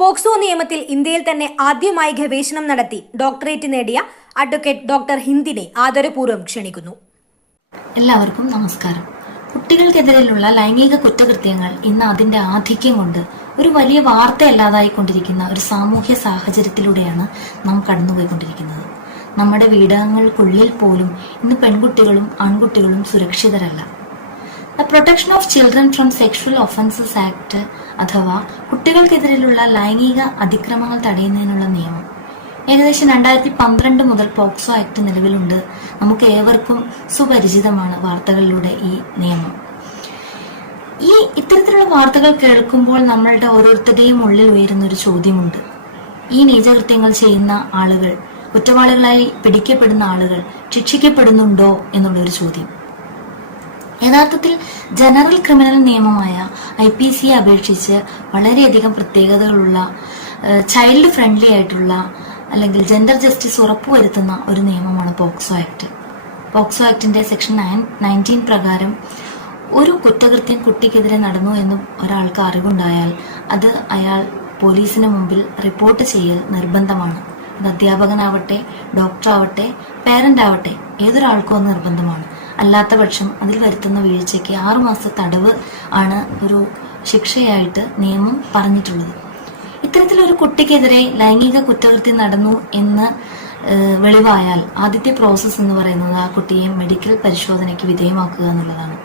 POCSO നിയമത്തിൽ ഇന്ത്യയിൽ തന്നെ ആദ്യമായി ഗവേഷണം നടത്തി ഡോക്ടറേറ്റ് നേടിയ അഡ്വക്കേറ്റ് ഡോക്ടർ ഹിന്ദിനെ ആദരപൂർവം ക്ഷണിക്കുന്നു. എല്ലാവർക്കും നമസ്കാരം. കുട്ടികൾക്കെതിരെയുള്ള ലൈംഗിക കുറ്റകൃത്യങ്ങൾ ഇന്ന് അതിന്റെ ആധിക്യം കൊണ്ട് ഒരു വലിയ വാർത്തയല്ലാതായി കൊണ്ടിരിക്കുന്ന ഒരു സാമൂഹ്യ സാഹചര്യത്തിലൂടെയാണ് നാം കടന്നുപോയിക്കൊണ്ടിരിക്കുന്നത്. നമ്മുടെ വീടകങ്ങൾക്കുള്ളിൽ പോലും ഇന്ന് പെൺകുട്ടികളും ആൺകുട്ടികളും സുരക്ഷിതരല്ല. Protection of children from sexual offences act അഥവാ കുട്ടികൾക്കെതിരെയുള്ള ലൈംഗിക അതിക്രമങ്ങൾ തടയുന്നതിനുള്ള നിയമം. ഏകദേശം രണ്ടായിരത്തി പന്ത്രണ്ട് മുതൽ പോക്സോ ആക്ട് നിലവിലുണ്ട്. നമുക്ക് ഏവർക്കും സുപരിചിതമാണ് വാർത്തകളിലൂടെ ഈ നിയമം. ഈ ഇത്തരത്തിലുള്ള വാർത്തകൾ കേൾക്കുമ്പോൾ നമ്മളുടെ ഓരോരുത്തരുടെയും ഉള്ളിൽ ഉയരുന്ന ഒരു ചോദ്യമുണ്ട്. ഈ നീചകൃത്യങ്ങൾ ചെയ്യുന്ന ആളുകൾ കുറ്റവാളികളായി പിടിക്കപ്പെടുന്ന ആളുകൾ ശിക്ഷിക്കപ്പെടുന്നുണ്ടോ എന്നുള്ളൊരു ചോദ്യം. യഥാർത്ഥത്തിൽ ജനറൽ ക്രിമിനൽ നിയമമായ ഐ പി സിയെ അപേക്ഷിച്ച് വളരെയധികം പ്രത്യേകതകളുള്ള ചൈൽഡ് ഫ്രണ്ട്ലി ആയിട്ടുള്ള അല്ലെങ്കിൽ ജെൻഡർ ജസ്റ്റിസ് ഉറപ്പുവരുത്തുന്ന ഒരു നിയമമാണ് പോക്സോ ആക്ട്. പോക്സോ ആക്ടിന്റെ സെക്ഷൻ നയൻ നയന്റീൻ പ്രകാരം ഒരു കുറ്റകൃത്യം കുട്ടിക്കെതിരെ നടന്നു എന്ന് ഒരാൾക്ക് അറിവുണ്ടായാൽ അത് അയാൾ പോലീസിന് മുമ്പിൽ റിപ്പോർട്ട് ചെയ്യൽ നിർബന്ധമാണ്. അത് അധ്യാപകനാവട്ടെ ഡോക്ടറാവട്ടെ പേരന്റ് ആവട്ടെ ഏതൊരാൾക്കും അത് നിർബന്ധമാണ്. അല്ലാത്ത പക്ഷം അതിൽ വരുത്തുന്ന വീഴ്ചയ്ക്ക് ആറുമാസ തടവ് ആണ് ഒരു ശിക്ഷയായിട്ട് നിയമം പറഞ്ഞിട്ടുള്ളത്. ഇത്തരത്തിലൊരു കുട്ടിക്കെതിരെ ലൈംഗിക കുറ്റകൃത്യം നടന്നു എന്ന് വെളിവായാൽ ആദ്യത്തെ പ്രോസസ്സ് എന്ന് പറയുന്നത് ആ കുട്ടിയെ മെഡിക്കൽ പരിശോധനയ്ക്ക് വിധേയമാക്കുക എന്നുള്ളതാണ്.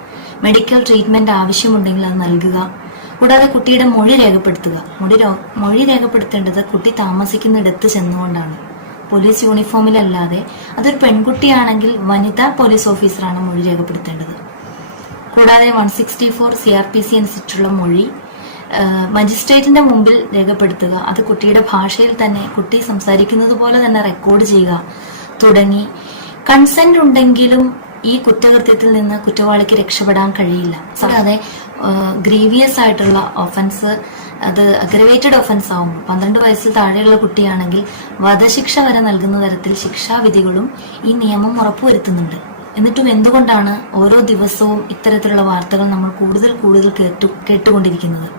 മെഡിക്കൽ ട്രീറ്റ്മെന്റ് ആവശ്യമുണ്ടെങ്കിൽ അത് നൽകുക. കൂടാതെ കുട്ടിയുടെ മൊഴി രേഖപ്പെടുത്തുക. മൊഴി മൊഴി രേഖപ്പെടുത്തേണ്ടത് കുട്ടി താമസിക്കുന്നിടത്ത് ചെന്നുകൊണ്ടാണ്. പോലീസ് യൂണിഫോമിലല്ലാതെ അതൊരു പെൺകുട്ടിയാണെങ്കിൽ വനിതാ പോലീസ് ഓഫീസറാണ് മൊഴി രേഖപ്പെടുത്തേണ്ടത്. കൂടാതെ one sixty four C R P C അനുസരിച്ചുള്ള മൊഴി മജിസ്ട്രേറ്റിന്റെ മുമ്പിൽ രേഖപ്പെടുത്തുക അത് കുട്ടിയുടെ ഭാഷയിൽ തന്നെ കുട്ടി സംസാരിക്കുന്നത് പോലെ തന്നെ റെക്കോർഡ് ചെയ്യുക തുടങ്ങി. കൺസെന്റ് ഉണ്ടെങ്കിലും ഈ കുറ്റകൃത്യത്തിൽ നിന്ന് കുറ്റവാളിക്ക് രക്ഷപ്പെടാൻ കഴിയില്ല. കൂടാതെ ഗ്രീവിയസ് ആയിട്ടുള്ള ഒഫൻസ് അത് അഗ്രവേറ്റഡ് ഒഫൻസ് ആവുമ്പോൾ പന്ത്രണ്ട് വയസ്സിൽ താഴെയുള്ള കുട്ടിയാണെങ്കിൽ വധശിക്ഷ വരെ നൽകുന്ന തരത്തിൽ ശിക്ഷാവിധികളും ഈ നിയമം ഉറപ്പുവരുത്തുന്നുണ്ട്. എന്നിട്ടും എന്തുകൊണ്ടാണ് ഓരോ ദിവസവും ഇത്തരത്തിലുള്ള വാർത്തകൾ നമ്മൾ കൂടുതൽ കൂടുതൽ കേട്ടു കേട്ടുകൊണ്ടിരിക്കുന്നത്?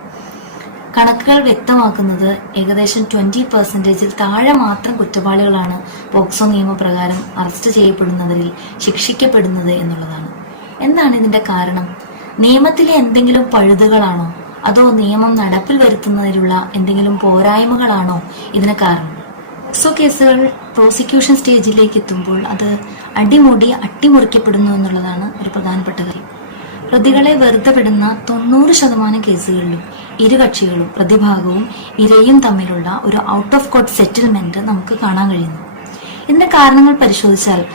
കണക്കുകൾ വ്യക്തമാക്കുന്നത് ഏകദേശം ട്വന്റി പെർസെന്റേജിൽ താഴെ മാത്രം കുറ്റവാളികളാണ് പോക്സോ നിയമപ്രകാരം അറസ്റ്റ് ചെയ്യപ്പെടുന്നവരിൽ ശിക്ഷിക്കപ്പെടുന്നത് എന്നുള്ളതാണ്. എന്താണ് ഇതിന്റെ കാരണം? നിയമത്തിലെ എന്തെങ്കിലും പഴുതുകളാണോ? അതോ നിയമം നടപ്പിൽ വരുത്തുന്നതിലുള്ള എന്തെങ്കിലും പോരായ്മകളാണോ ഇതിന് കാരണം? സോ കേസുകൾ പ്രോസിക്യൂഷൻ സ്റ്റേജിലേക്ക് എത്തുമ്പോൾ അത് അടിമുടി അട്ടിമുറിക്കപ്പെടുന്നു എന്നുള്ളതാണ് ഒരു പ്രധാനപ്പെട്ട കാര്യം. പ്രതികളെ വെറുതെ വിടുന്ന തൊണ്ണൂറ് ശതമാനം കേസുകളിലും ഇരുകക്ഷികളും പ്രതിഭാഗവും ഇരയും തമ്മിലുള്ള ഒരു ഔട്ട് ഓഫ് കോർട്ട് സെറ്റിൽമെന്റ് നമുക്ക് കാണാൻ കഴിയുന്നു. ഇതിന്റെ കാരണങ്ങൾ പരിശോധിച്ചാൽ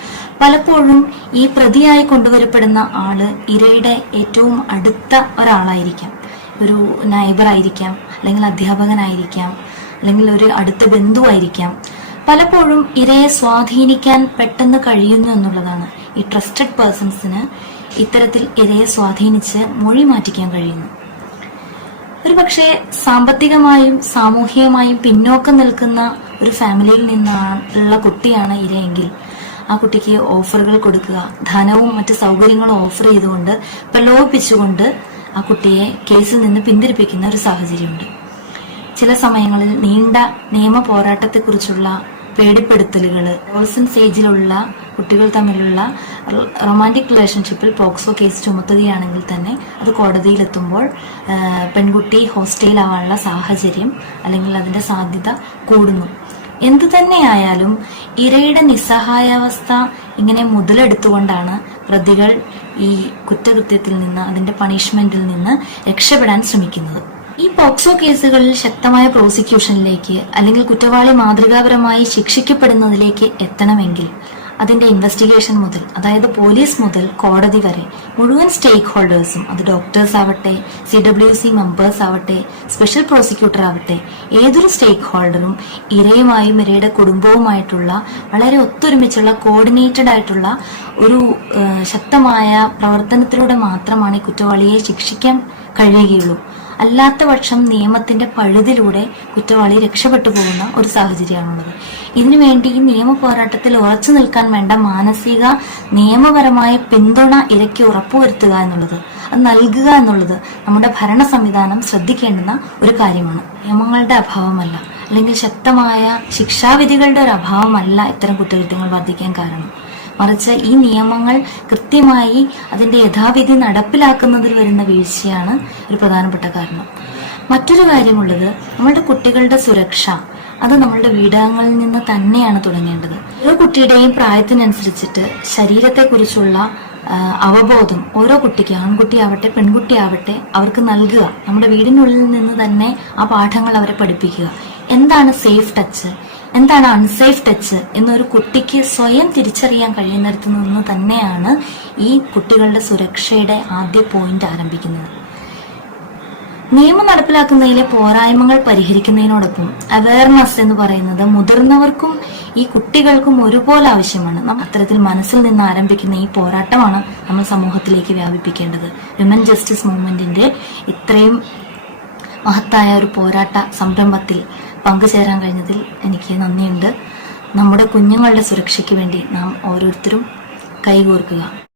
പലപ്പോഴും ഈ പ്രതിയായി കൊണ്ടുവരപ്പെടുന്ന ആൾ ഇരയുടെ ഏറ്റവും അടുത്ത ഒരാളായിരിക്കാം. ഒരു നൈബർ ആയിരിക്കാം അല്ലെങ്കിൽ അധ്യാപകനായിരിക്കാം അല്ലെങ്കിൽ ഒരു അടുത്ത ബന്ധുവായിരിക്കാം. പലപ്പോഴും ഇരയെ സ്വാധീനിക്കാൻ പെട്ടെന്ന് കഴിയുന്നു എന്നുള്ളതാണ്. ഈ ട്രസ്റ്റഡ് പേഴ്സൺസിന് ഇത്തരത്തിൽ ഇരയെ സ്വാധീനിച്ച് മൊഴി മാറ്റിക്കാൻ കഴിയുന്നു. ഒരു പക്ഷേ സാമ്പത്തികമായും സാമൂഹികമായും പിന്നോക്കം നിൽക്കുന്ന ഒരു ഫാമിലിയിൽ നിന്നാണ് ഉള്ള കുട്ടിയാണ് ഇരയെങ്കിൽ ആ കുട്ടിക്ക് ഓഫറുകൾ കൊടുക്കുക ധനവും മറ്റ് സൗകര്യങ്ങളും ഓഫർ ചെയ്തുകൊണ്ട് പ്രലോഭിപ്പിച്ചുകൊണ്ട് ആ കുട്ടിയെ കേസിൽ നിന്ന് പിന്തിരിപ്പിക്കുന്ന ഒരു സാഹചര്യമുണ്ട്. ചില സമയങ്ങളിൽ നീണ്ട നിയമ പോരാട്ടത്തെക്കുറിച്ചുള്ള പേടിപ്പെടുത്തലുകൾ ഓൾസൺ സ്റ്റേജിലുള്ള കുട്ടികൾ തമ്മിലുള്ള റൊമാന്റിക് റിലേഷൻഷിപ്പിൽ പോക്സോ കേസ് ചുമത്തുകയാണെങ്കിൽ തന്നെ അത് കോടതിയിലെത്തുമ്പോൾ പെൺകുട്ടി ഹോസ്റ്റയിലാവാനുള്ള സാഹചര്യം അല്ലെങ്കിൽ അതിന്റെ സാധ്യത കൂടുന്നു. എന്തു തന്നെയായാലും ഇരയുടെ നിസ്സഹായാവസ്ഥ ഇങ്ങനെ മുതലെടുത്തുകൊണ്ടാണ് പ്രതികൾ ഈ കുറ്റകൃത്യത്തിൽ നിന്ന് അതിന്റെ പണിഷ്മെന്റിൽ നിന്ന് രക്ഷപ്പെടാൻ ശ്രമിക്കുന്നത്. ഈ പോക്സോ കേസുകളിൽ ശക്തമായ പ്രോസിക്യൂഷനിലേക്ക് അല്ലെങ്കിൽ കുറ്റവാളി മാതൃകാപരമായി ശിക്ഷിക്കപ്പെടുന്നതിലേക്ക് എത്തണമെങ്കിൽ അതിന്റെ ഇൻവെസ്റ്റിഗേഷൻ മുതൽ അതായത് പോലീസ് മുതൽ കോടതി വരെ മുഴുവൻ സ്റ്റേക്ക് ഹോൾഡേഴ്സും അത് ഡോക്ടേഴ്സ് ആവട്ടെ സി ഡബ്ല്യു സി മെമ്പേഴ്സ് ആവട്ടെ സ്പെഷ്യൽ പ്രോസിക്യൂട്ടർ ആവട്ടെ ഏതൊരു സ്റ്റേക്ക് ഹോൾഡറും ഇരയുമായും ഇരയുടെ കുടുംബവുമായിട്ടുള്ള വളരെ ഒത്തൊരുമിച്ചുള്ള കോർഡിനേറ്റഡ് ആയിട്ടുള്ള ഒരു ശക്തമായ പ്രവർത്തനത്തിലൂടെ മാത്രമാണ് ഈ കുറ്റവാളിയെ ശിക്ഷിക്കാൻ കഴിയുകയുള്ളൂ. അല്ലാത്ത പക്ഷം നിയമത്തിന്റെ പഴുതിലൂടെ കുറ്റവാളി രക്ഷപ്പെട്ടു പോകുന്ന ഒരു സാഹചര്യമാണുള്ളത്. ഇതിനുവേണ്ടി ഈ നിയമ പോരാട്ടത്തിൽ ഉറച്ചു നിൽക്കാൻ വേണ്ട മാനസിക നിയമപരമായ പിന്തുണ ഇരയ്ക്ക് ഉറപ്പുവരുത്തുക എന്നുള്ളത് അത് നൽകുക എന്നുള്ളത് നമ്മുടെ ഭരണ സംവിധാനം ശ്രദ്ധിക്കേണ്ടുന്ന ഒരു കാര്യമാണ്. നിയമങ്ങളുടെ അഭാവമല്ല. അല്ലെങ്കിൽ ശക്തമായ ശിക്ഷാവിധികളുടെ ഒരു അഭാവമല്ല ഇത്തരം കുറ്റകൃത്യങ്ങൾ വർദ്ധിക്കാൻ കാരണം. മറിച്ച് ഈ നിയമങ്ങൾ കൃത്യമായി അതിന്റെ യഥാവിധി നടപ്പിലാക്കുന്നതിൽ വരുന്ന വീഴ്ചയാണ് ഒരു പ്രധാനപ്പെട്ട കാരണം. മറ്റൊരു കാര്യമുള്ളത് നമ്മളുടെ കുട്ടികളുടെ സുരക്ഷ. അത് നമ്മളുടെ വീടകങ്ങളിൽ നിന്ന് തന്നെയാണ് തുടങ്ങേണ്ടത്. ഓരോ കുട്ടിയുടെയും പ്രായത്തിനനുസരിച്ചിട്ട് ശരീരത്തെക്കുറിച്ചുള്ള അവബോധം ഓരോ കുട്ടിക്ക് ആൺകുട്ടിയാവട്ടെ പെൺകുട്ടിയാവട്ടെ അവർക്ക് നൽകുക. നമ്മുടെ വീടിനുള്ളിൽ നിന്ന് തന്നെ ആ പാഠങ്ങൾ അവരെ പഠിപ്പിക്കുക. എന്താണ് സേഫ് ടച്ച്? എന്താണ് അൺസേഫ് ടച്ച് എന്നൊരു കുട്ടിക്ക് സ്വയം തിരിച്ചറിയാൻ കഴിയുന്നിടത്തു നിന്ന് തന്നെയാണ് ഈ കുട്ടികളുടെ സുരക്ഷയുടെ ആദ്യ പോയിന്റ് ആരംഭിക്കുന്നത്. നിയമം നടപ്പിലാക്കുന്നതിലെ പോരായ്മകൾ പരിഹരിക്കുന്നതിനോടൊപ്പം അവയർനെസ് എന്ന് പറയുന്നത് മുതിർന്നവർക്കും ഈ കുട്ടികൾക്കും ഒരുപോലെ ആവശ്യമാണ്. നമ്മ അത്തരത്തിൽ മനസ്സിൽ നിന്ന് ആരംഭിക്കുന്ന ഈ പോരാട്ടമാണ് നമ്മൾ സമൂഹത്തിലേക്ക് വ്യാപിപ്പിക്കേണ്ടത്. വിമൻ ജസ്റ്റിസ് മൂവ്മെന്റിന്റെ ഇത്രയും മഹത്തായ ഒരു പോരാട്ട സംരംഭത്തിൽ പങ്കുചേരാൻ കഴിഞ്ഞതിൽ എനിക്ക് നന്ദിയുണ്ട്. നമ്മുടെ കുഞ്ഞുങ്ങളുടെ സുരക്ഷയ്ക്ക് വേണ്ടി നാം ഓരോരുത്തരും കൈകോർക്കുക.